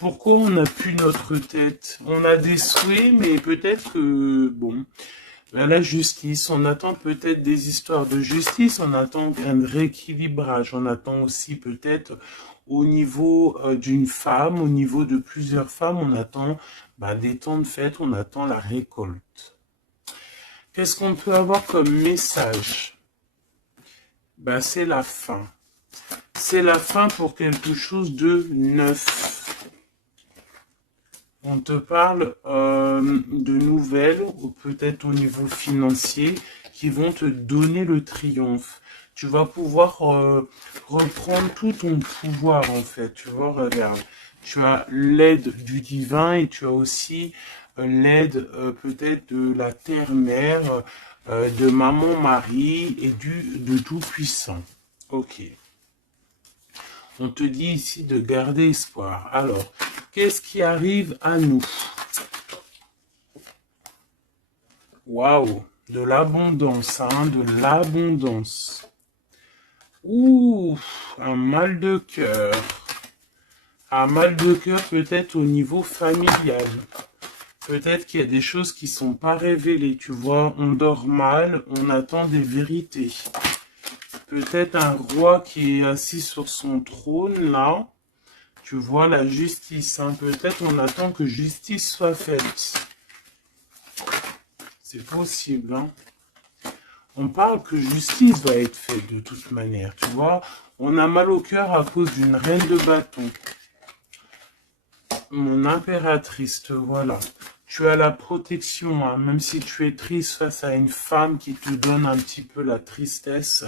Pourquoi on n'a plus notre tête? On a des souhaits, mais peut-être que, bon, la justice, on attend peut-être des histoires de justice, on attend un rééquilibrage, on attend aussi peut-être au niveau d'une femme, au niveau de plusieurs femmes, on attend des temps de fête, on attend la récolte. Qu'est-ce qu'on peut avoir comme message? C'est la fin. C'est la fin pour quelque chose de neuf. On te parle de nouvelles, ou peut-être au niveau financier, qui vont te donner le triomphe. Tu vas pouvoir reprendre tout ton pouvoir, en fait. Tu vois, regarde. Tu as l'aide du divin et tu as aussi l'aide peut-être de la terre-mère, de maman-Marie et de Tout-Puissant. Ok. On te dit ici de garder espoir. Alors, qu'est-ce qui arrive à nous? Waouh, de l'abondance, hein, de l'abondance. Ouh, un mal de cœur. Un mal de cœur peut-être au niveau familial. Peut-être qu'il y a des choses qui ne sont pas révélées. Tu vois, on dort mal, on attend des vérités. Peut-être un roi qui est assis sur son trône, là. Tu vois la justice, hein. Peut-être on attend que justice soit faite. C'est possible, hein. On parle que justice va être faite de toute manière, tu vois. On a mal au cœur à cause d'une reine de bâton. Mon impératrice, te voilà. Tu as la protection, hein. Même si tu es triste face à une femme qui te donne un petit peu la tristesse,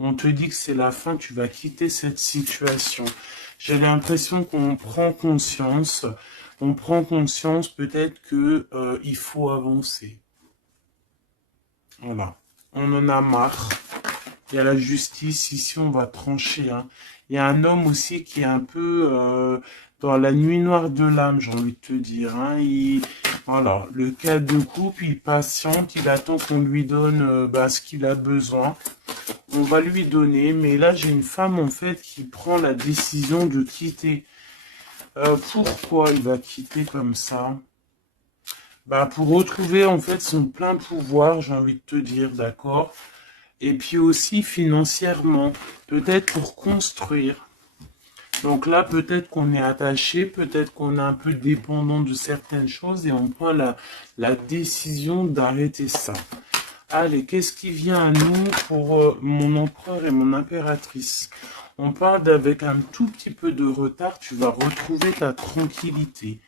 on te dit que c'est la fin, tu vas quitter cette situation. J'ai l'impression qu'on prend conscience. On prend conscience peut-être que il faut avancer. Voilà. On en a marre. Il y a la justice, ici on va trancher. Hein. Il y a un homme aussi qui est un peu dans la nuit noire de l'âme, j'ai envie de te dire. Hein. Voilà, le cas de couple, il patiente, il attend qu'on lui donne ce qu'il a besoin. On va lui donner, mais là j'ai une femme en fait qui prend la décision de quitter. Pourquoi il va quitter comme ça? Pour retrouver en fait son plein pouvoir, j'ai envie de te dire, d'accord? Et puis aussi financièrement, peut-être pour construire. Donc là, peut-être qu'on est attaché, peut-être qu'on est un peu dépendant de certaines choses et on prend la décision d'arrêter ça. Allez, qu'est-ce qui vient à nous pour mon empereur et mon impératrice? On parle d'avec un tout petit peu de retard, tu vas retrouver ta tranquillité.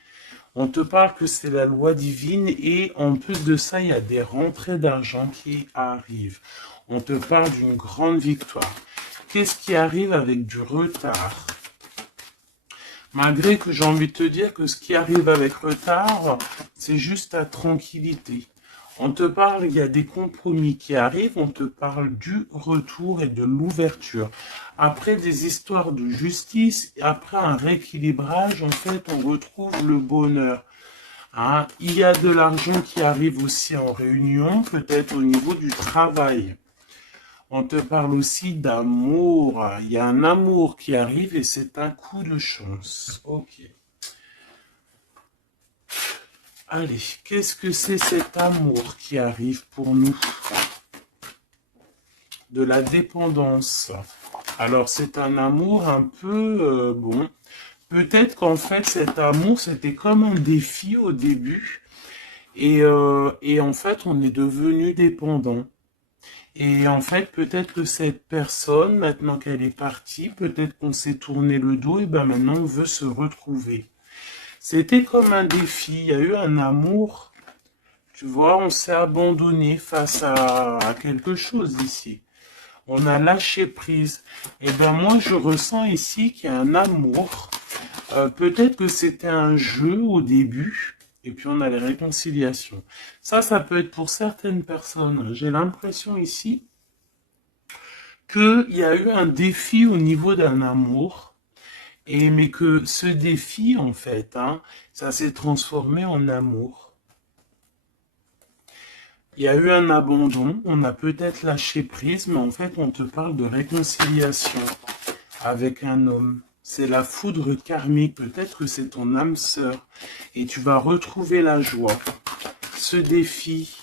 On te parle que c'est la loi divine et en plus de ça, il y a des rentrées d'argent qui arrivent. On te parle d'une grande victoire. Qu'est-ce qui arrive avec du retard? Malgré que j'ai envie de te dire que ce qui arrive avec retard, c'est juste ta tranquillité. On te parle, il y a des compromis qui arrivent, on te parle du retour et de l'ouverture. Après des histoires de justice, après un rééquilibrage, en fait, on retrouve le bonheur. Hein? Il y a de l'argent qui arrive aussi en réunion, peut-être au niveau du travail. On te parle aussi d'amour. Il y a un amour qui arrive et c'est un coup de chance. Ok. Allez, qu'est-ce que c'est cet amour qui arrive pour nous? De la dépendance. Alors, c'est un amour un peu, bon, peut-être qu'en fait, cet amour, c'était comme un défi au début. Et en fait, on est devenu dépendant. Et en fait, peut-être que cette personne, maintenant qu'elle est partie, peut-être qu'on s'est tourné le dos, et maintenant on veut se retrouver. C'était comme un défi, il y a eu un amour, tu vois, on s'est abandonné face à quelque chose ici. On a lâché prise. Et moi, je ressens ici qu'il y a un amour. Peut-être que c'était un jeu au début, et puis on a les réconciliations. Ça peut être pour certaines personnes. J'ai l'impression ici qu'il y a eu un défi au niveau d'un amour, mais que ce défi, en fait, hein, ça s'est transformé en amour. Il y a eu un abandon, on a peut-être lâché prise, mais en fait, on te parle de réconciliation avec un homme. C'est la foudre karmique. Peut-être que c'est ton âme sœur. Et tu vas retrouver la joie. Ce défi.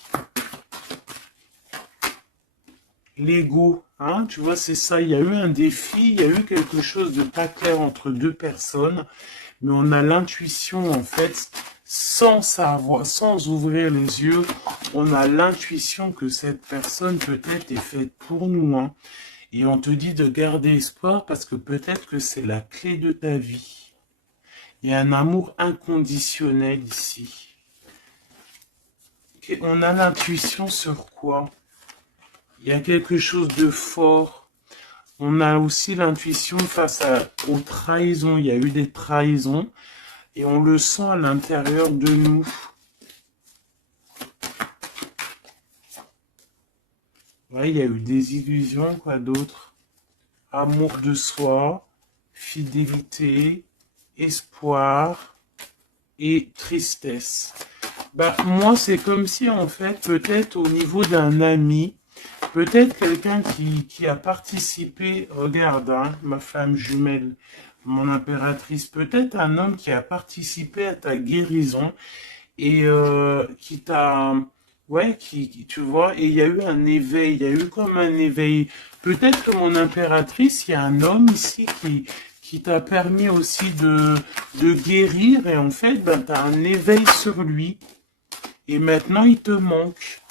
L'ego. Hein, tu vois, c'est ça. Il y a eu un défi. Il y a eu quelque chose de pas clair entre deux personnes. Mais on a l'intuition, en fait, sans savoir, sans ouvrir les yeux, on a l'intuition que cette personne peut-être est faite pour nous. Hein. Et on te dit de garder espoir parce que peut-être que c'est la clé de ta vie. Il y a un amour inconditionnel ici. Et on a l'intuition sur quoi? Il y a quelque chose de fort. On a aussi l'intuition face aux trahisons. Il y a eu des trahisons. Et on le sent à l'intérieur de nous. Ouais, il y a eu des illusions, quoi d'autre? Amour de soi, fidélité, espoir et tristesse. Bah, moi, c'est comme si, en fait, peut-être au niveau d'un ami, peut-être quelqu'un qui a participé, regarde, hein, ma flamme jumelle, mon impératrice, peut-être un homme qui a participé à ta guérison et qui t'a, ouais, tu vois, et il y a eu un éveil, il y a eu comme un éveil. Peut-être que mon impératrice, il y a un homme ici qui t'a permis aussi de guérir et en fait, ben, tu as un éveil sur lui et maintenant il te manque.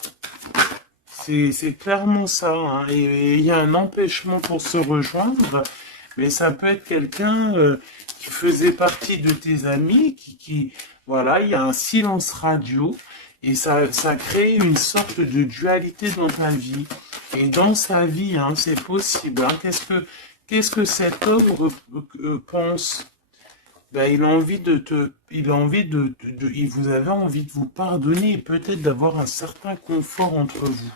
C'est clairement ça, hein. Et il y a un empêchement pour se rejoindre, mais ça peut être quelqu'un qui faisait partie de tes amis, voilà, il y a un silence radio, et ça crée une sorte de dualité dans ta vie. Et dans sa vie, hein, c'est possible. Hein. Qu'est-ce que cet homme pense? Ben, il a envie il a envie vous avez envie de vous pardonner et peut-être d'avoir un certain confort entre vous.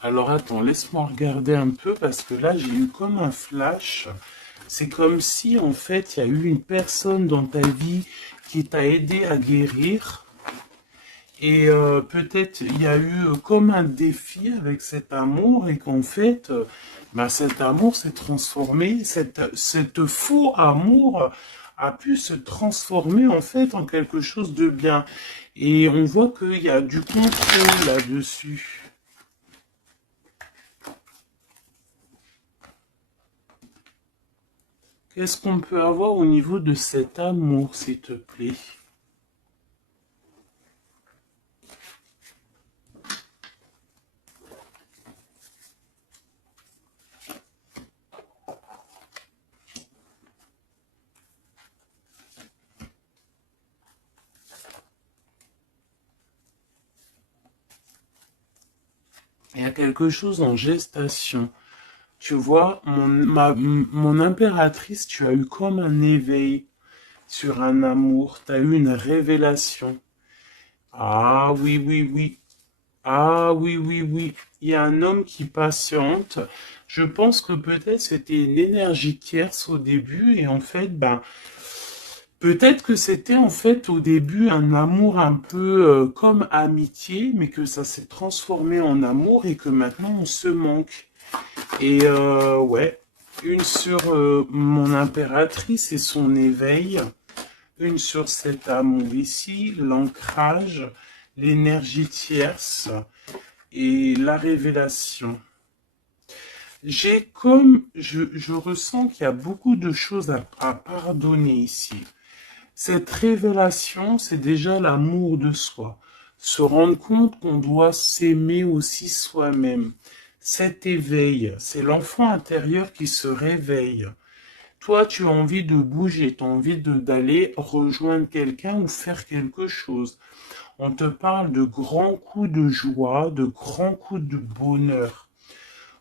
Alors attends, laisse-moi regarder un peu parce que là j'ai eu comme un flash. C'est comme si en fait il y a eu une personne dans ta vie qui t'a aidé à guérir. Et peut-être il y a eu comme un défi avec cet amour et qu'en fait, ben, cet amour s'est transformé, cette faux amour a pu se transformer en fait en quelque chose de bien. Et on voit qu'il y a du contrôle là-dessus. Qu'est-ce qu'on peut avoir au niveau de cet amour, s'il te plaît? Il y a quelque chose en gestation. Tu vois, mon impératrice, tu as eu comme un éveil sur un amour, tu as eu une révélation. Ah oui, oui, oui. Ah oui, oui, oui. Il y a un homme qui patiente. Je pense que peut-être c'était une énergie tierce au début et en fait, ben, peut-être que c'était en fait au début un amour un peu comme amitié, mais que ça s'est transformé en amour et que maintenant on se manque. Et ouais, une sur mon impératrice et son éveil, une sur cet amour ici, l'ancrage, l'énergie tierce et la révélation. Je ressens qu'il y a beaucoup de choses à pardonner ici. Cette révélation, c'est déjà l'amour de soi. Se rendre compte qu'on doit s'aimer aussi soi-même. Cet éveil, c'est l'enfant intérieur qui se réveille. Toi, tu as envie de bouger, tu as envie d'aller rejoindre quelqu'un ou faire quelque chose. On te parle de grands coups de joie, de grands coups de bonheur.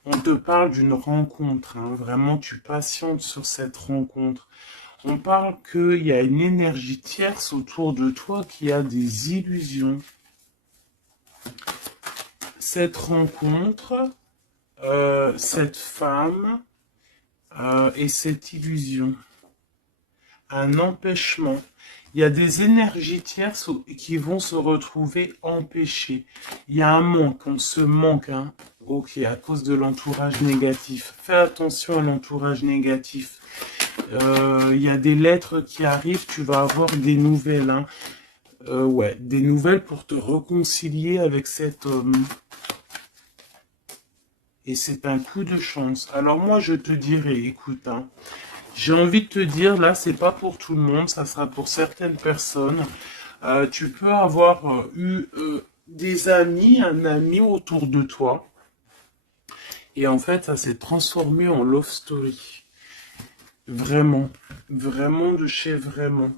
On te parle d'une rencontre, hein. Vraiment, tu patientes sur cette rencontre. On parle qu'il y a une énergie tierce autour de toi qui a des illusions. Cette rencontre, cette femme et cette illusion. Un empêchement. Il y a des énergies tierces qui vont se retrouver empêchées. Il y a un manque, on se manque. Hein. Ok, à cause de l'entourage négatif. Fais attention à l'entourage négatif. Il y a des lettres qui arrivent, tu vas avoir des nouvelles, hein. Ouais, des nouvelles pour te réconcilier avec cet homme. Et c'est un coup de chance. Alors moi, je te dirais, écoute, hein, j'ai envie de te dire, là, c'est pas pour tout le monde, ça sera pour certaines personnes. Tu peux avoir eu des amis, un ami autour de toi. Et en fait, ça s'est transformé en love story. Vraiment. Vraiment de chez vraiment.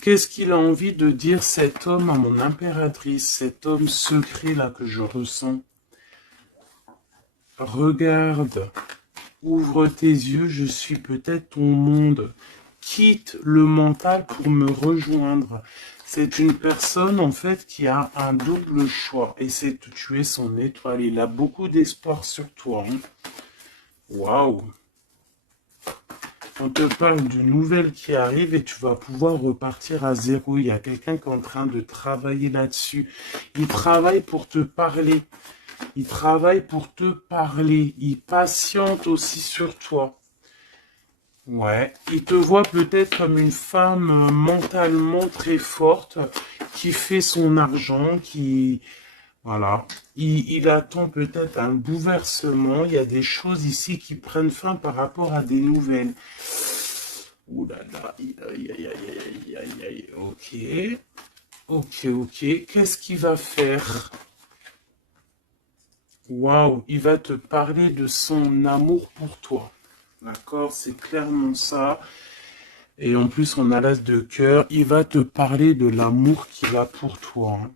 Qu'est-ce qu'il a envie de dire cet homme à mon impératrice, cet homme secret là que je ressens? Regarde, ouvre tes yeux, je suis peut-être ton monde. Quitte le mental pour me rejoindre. C'est une personne en fait qui a un double choix et c'est de tuer son étoile. Il a beaucoup d'espoir sur toi, hein. Waouh! On te parle de nouvelles qui arrivent et tu vas pouvoir repartir à zéro. Il y a quelqu'un qui est en train de travailler là-dessus. Il travaille pour te parler. Il travaille pour te parler. Il patiente aussi sur toi. Ouais. Il te voit peut-être comme une femme mentalement très forte qui fait son argent, qui... Voilà. Il attend peut-être un bouleversement. Il y a des choses ici qui prennent fin par rapport à des nouvelles. Ouh là là, aïe aïe aïe aïe aïe aïe. Ok. Ok, ok. Qu'est-ce qu'il va faire? Waouh, il va te parler de son amour pour toi. D'accord, c'est clairement ça. Et en plus, on a l'as de cœur. Il va te parler de l'amour qu'il a pour toi, hein.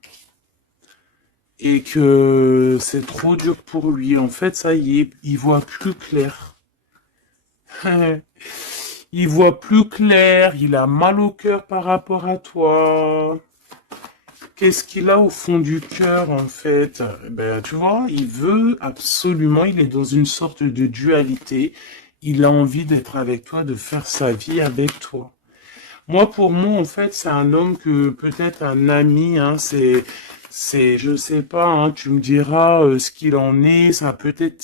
Et que c'est trop dur pour lui. En fait, ça y est, il voit plus clair. Il voit plus clair, il a mal au cœur par rapport à toi. Qu'est-ce qu'il a au fond du cœur, en fait? Ben, tu vois, il veut absolument, il est dans une sorte de dualité. Il a envie d'être avec toi, de faire sa vie avec toi. Moi, pour moi, en fait, c'est un homme que peut-être un ami, hein, je sais pas, hein, tu me diras ce qu'il en est. Ça a peut-être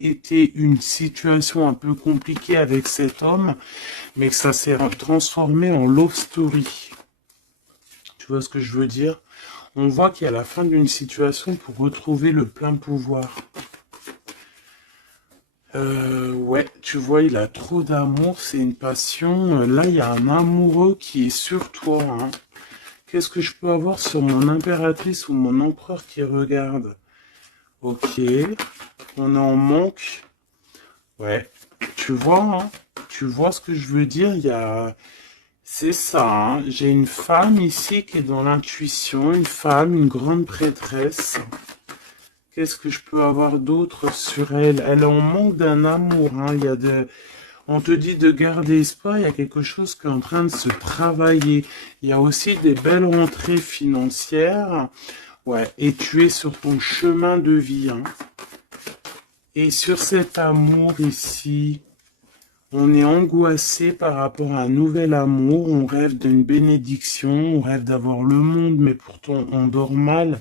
été une situation un peu compliquée avec cet homme, mais que ça s'est transformé en love story. Tu vois ce que je veux dire? On voit qu'il y a la fin d'une situation pour retrouver le plein pouvoir. Ouais, tu vois, il a trop d'amour, c'est une passion. Là, il y a un amoureux qui est sur toi, hein. Qu'est-ce que je peux avoir sur mon impératrice ou mon empereur qui regarde? Ok, on en manque. Ouais, tu vois, hein, tu vois ce que je veux dire? Il y a... C'est ça, hein. J'ai une femme ici qui est dans l'intuition, une femme, une grande prêtresse. Qu'est-ce que je peux avoir d'autre sur elle? Elle est en manque d'un amour, hein. Il y a de... On te dit de garder espoir, il y a quelque chose qui est en train de se travailler. Il y a aussi des belles rentrées financières. Ouais, et tu es sur ton chemin de vie, hein. Et sur cet amour ici, on est angoissé par rapport à un nouvel amour. On rêve d'une bénédiction, on rêve d'avoir le monde, mais pourtant on dort mal.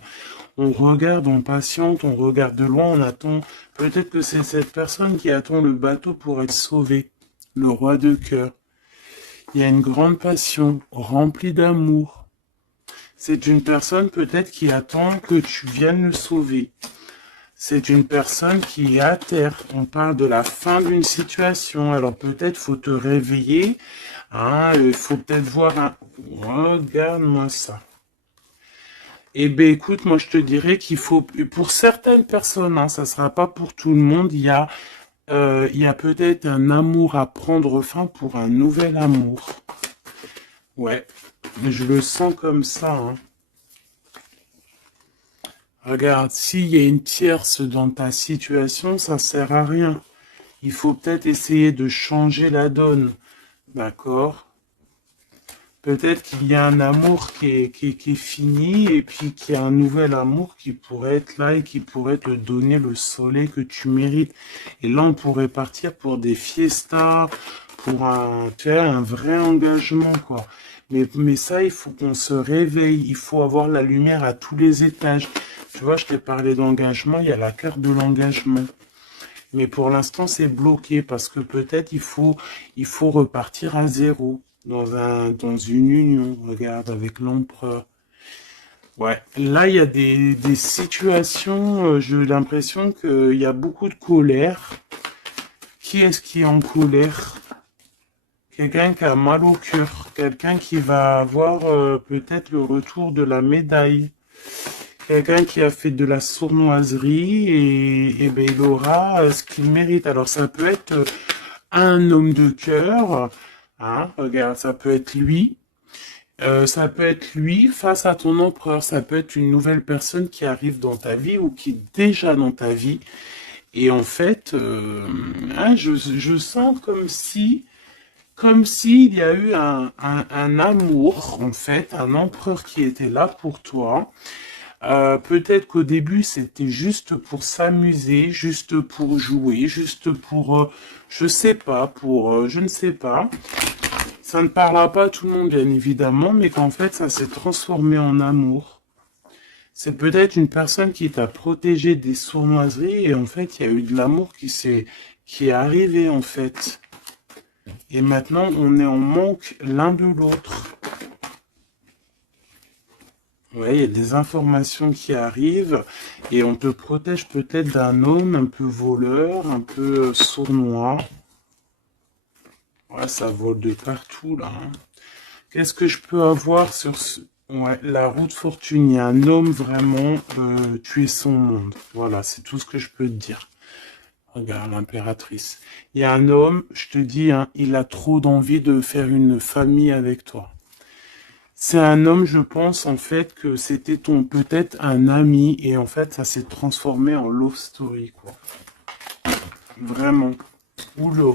On regarde, on patiente, on regarde de loin, on attend. Peut-être que c'est cette personne qui attend le bateau pour être sauvée. Le roi de cœur. Il y a une grande passion, remplie d'amour. C'est une personne peut-être qui attend que tu viennes le sauver. C'est une personne qui est à terre. On parle de la fin d'une situation. Alors peut-être faut te réveiller. Hein, il faut peut-être voir un... Regarde-moi ça. Eh bien, écoute, moi je te dirais qu'il faut, pour certaines personnes, hein, ça sera pas pour tout le monde, il y a peut-être un amour à prendre fin pour un nouvel amour. Ouais, je le sens comme ça, hein. Regarde, s'il y a une tierce dans ta situation, ça sert à rien. Il faut peut-être essayer de changer la donne, d'accord? Peut-être qu'il y a un amour qui est fini et puis qu'il y a un nouvel amour qui pourrait être là et qui pourrait te donner le soleil que tu mérites. Et là, on pourrait partir pour des fiestas, pour un, tu sais, un vrai engagement, quoi. Mais ça, il faut qu'on se réveille. Il faut avoir la lumière à tous les étages. Tu vois, je t'ai parlé d'engagement. Il y a la carte de l'engagement. Mais pour l'instant, c'est bloqué parce que peut-être il faut repartir à zéro dans une union. Regarde, avec l'empereur. Ouais, là, il y a des situations, j'ai l'impression qu'il y a beaucoup de colère. Qui est-ce qui est en colère? Quelqu'un qui a mal au cœur, quelqu'un qui va avoir peut-être le retour de la médaille, quelqu'un qui a fait de la sournoiserie et ben, il aura ce qu'il mérite. Alors ça peut être un homme de cœur, hein, regarde, ça peut être lui face à ton empereur, ça peut être une nouvelle personne qui arrive dans ta vie ou qui est déjà dans ta vie. Et en fait, hein, je sens comme s'il y a eu un amour, en fait, un empereur qui était là pour toi. Peut-être qu'au début, c'était juste pour s'amuser, juste pour jouer, juste pour, je sais pas, pour, je ne sais pas. Ça ne parlera pas à tout le monde, bien évidemment, mais qu'en fait, ça s'est transformé en amour. C'est peut-être une personne qui t'a protégé des sournoiseries et en fait, il y a eu de l'amour qui est arrivé, en fait. Et maintenant, on est en manque l'un de l'autre. Ouais, il y a des informations qui arrivent et on te protège peut-être d'un homme un peu voleur, un peu sournois. Ouais, ça vole de partout là, hein. Qu'est-ce que je peux avoir sur ce... Ouais, la route fortune, il y a un homme vraiment, tu es son monde. Voilà, c'est tout ce que je peux te dire. Regarde, l'impératrice. Il y a un homme, je te dis, hein, il a trop d'envie de faire une famille avec toi. C'est un homme, je pense, en fait, que c'était ton, peut-être un ami, et en fait, ça s'est transformé en love story, quoi. Vraiment. Oula.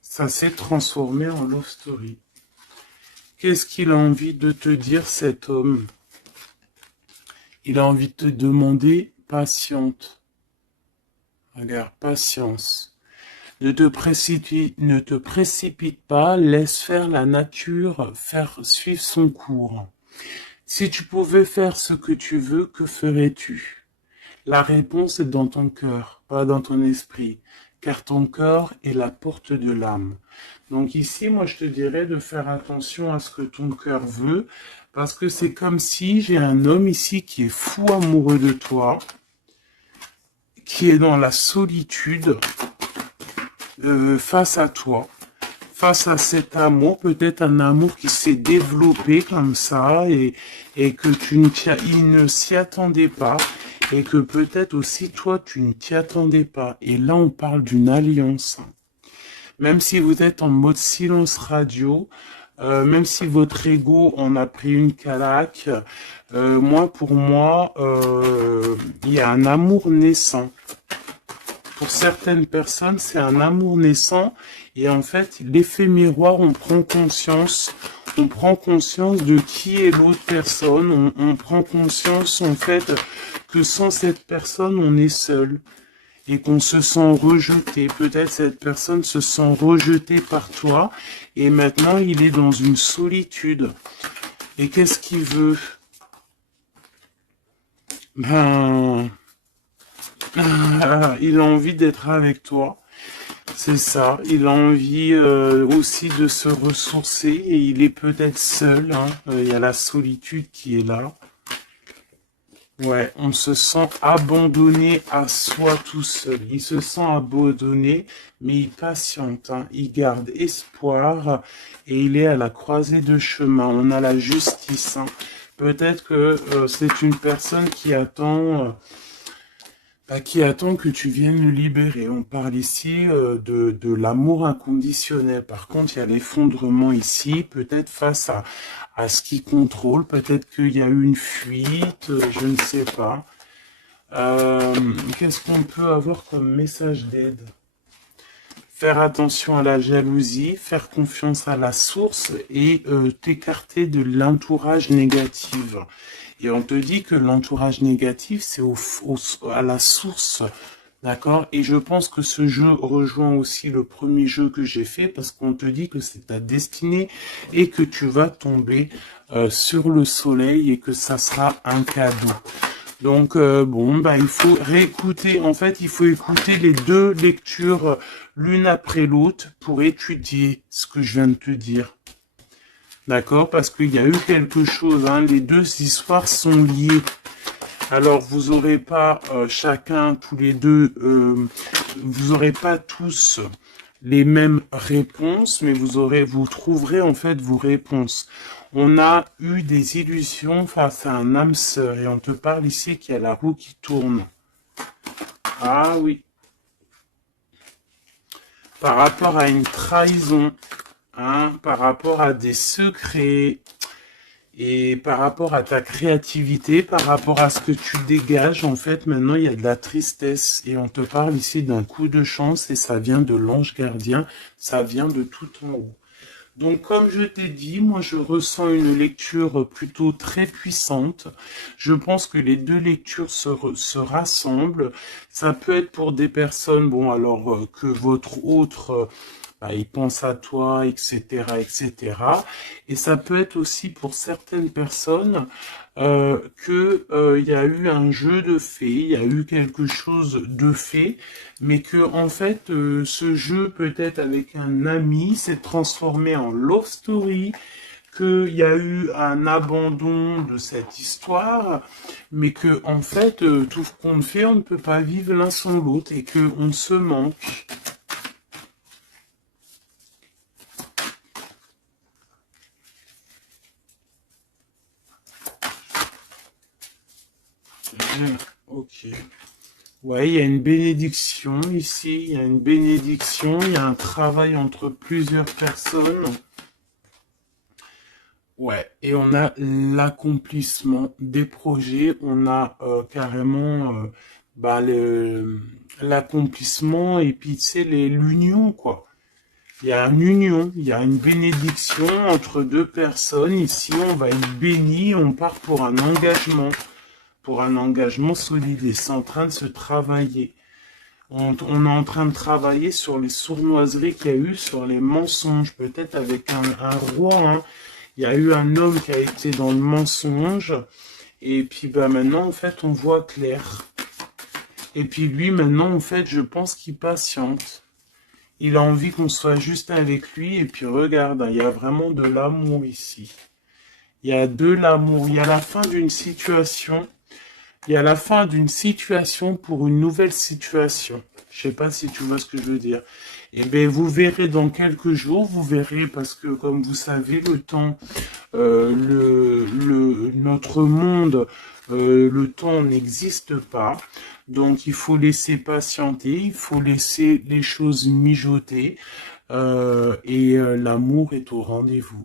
Ça s'est transformé en love story. Qu'est-ce qu'il a envie de te dire, cet homme? Il a envie de te demander patiente. Regarde, patience. Ne te précipite pas, laisse faire la nature, faire suivre son cours. Si tu pouvais faire ce que tu veux, que ferais-tu? La réponse est dans ton cœur, pas dans ton esprit, car ton cœur est la porte de l'âme. Donc ici, moi, je te dirais de faire attention à ce que ton cœur veut, parce que c'est comme si j'ai un homme ici qui est fou amoureux de toi, qui est dans la solitude face à toi, face à cet amour, peut-être un amour qui s'est développé comme ça et que il ne s'y attendait pas et que peut-être aussi toi tu ne t'y attendais pas. Et là on parle d'une alliance. Même si vous êtes en mode silence radio, même si votre ego en a pris une calaque, pour moi, il y a un amour naissant. Pour certaines personnes, c'est un amour naissant et en fait, l'effet miroir, on prend conscience de qui est l'autre personne, on prend conscience en fait que sans cette personne, on est seul et qu'on se sent rejeté. Peut-être cette personne se sent rejetée par toi et maintenant, il est dans une solitude. Et qu'est-ce qu'il veut? Ben, il a envie d'être avec toi. C'est ça, il a envie aussi de se ressourcer et il est peut-être seul, hein. Il y a la solitude qui est là. Ouais, on se sent abandonné à soi tout seul. Il se sent abandonné, mais il patiente, hein. Il garde espoir et il est à la croisée de chemin. On a la justice, hein. Peut-être que c'est une personne qui attend que tu viennes le libérer. On parle ici de l'amour inconditionnel. Par contre, il y a l'effondrement ici, peut-être face à ce qui contrôle. Peut-être qu'il y a eu une fuite, je ne sais pas. Qu'est-ce qu'on peut avoir comme message d'aide? Faire attention à la jalousie, faire confiance à la source et t'écarter de l'entourage négatif. Et on te dit que l'entourage négatif, c'est à la source D'accord? Et je pense que ce jeu rejoint aussi le premier jeu que j'ai fait parce qu'on te dit que c'est ta destinée et que tu vas tomber sur le soleil et que ça sera un cadeau. Donc bon, bah il faut réécouter. En fait, il faut écouter les deux lectures l'une après l'autre pour étudier ce que je viens de te dire. D'accord? Parce qu'il y a eu quelque chose, hein. Les deux histoires sont liées. Alors, vous aurez pas chacun, tous les deux, vous aurez pas tous les mêmes réponses, mais vous trouverez en fait vos réponses. On a eu des illusions face à un âme sœur et on te parle ici qu'il y a la roue qui tourne. Ah oui. Par rapport à une trahison, hein, par rapport à des secrets, et par rapport à ta créativité, par rapport à ce que tu dégages, en fait, maintenant, il y a de la tristesse. Et on te parle ici d'un coup de chance et ça vient de l'ange gardien, ça vient de tout en haut. Donc, comme je t'ai dit, moi, je ressens une lecture plutôt très puissante. Je pense que les deux lectures se rassemblent. Ça peut être pour des personnes, bon, alors que votre autre bah, il pense à toi, etc., etc. Et ça peut être aussi pour certaines personnes que il y a eu un jeu de fées, il y a eu quelque chose de fait, mais que en fait ce jeu peut-être avec un ami s'est transformé en love story, qu'il y a eu un abandon de cette histoire, mais que en fait tout ce qu'on fait, on ne peut pas vivre l'un sans l'autre et que on se manque. Ok. Ouais, il y a une bénédiction ici, il y a une bénédiction, il y a un travail entre plusieurs personnes. Ouais, et on a l'accomplissement des projets, on a carrément bah, l'accomplissement et puis tu sais, l'union, quoi. Il y a une union, il y a une bénédiction entre deux personnes. Ici, on va être béni, on part pour un engagement solide et c'est en train de se travailler. On est en train de travailler sur les sournoiseries qu'il y a eu, sur les mensonges, peut-être avec un roi. Hein. Il y a eu un homme qui a été dans le mensonge, et puis bah, maintenant, en fait, on voit clair. Et puis lui, maintenant, en fait, je pense qu'il patiente. Il a envie qu'on soit juste avec lui, et puis regarde, hein, il y a vraiment de l'amour ici. Il y a de l'amour, il y a la fin d'une situation. Il y a la fin d'une situation pour une nouvelle situation. Je sais pas si tu vois ce que je veux dire. Eh bien, vous verrez dans quelques jours, vous verrez parce que comme vous savez, le temps, notre monde, le temps n'existe pas. Donc, il faut laisser patienter, il faut laisser les choses mijoter et l'amour est au rendez-vous.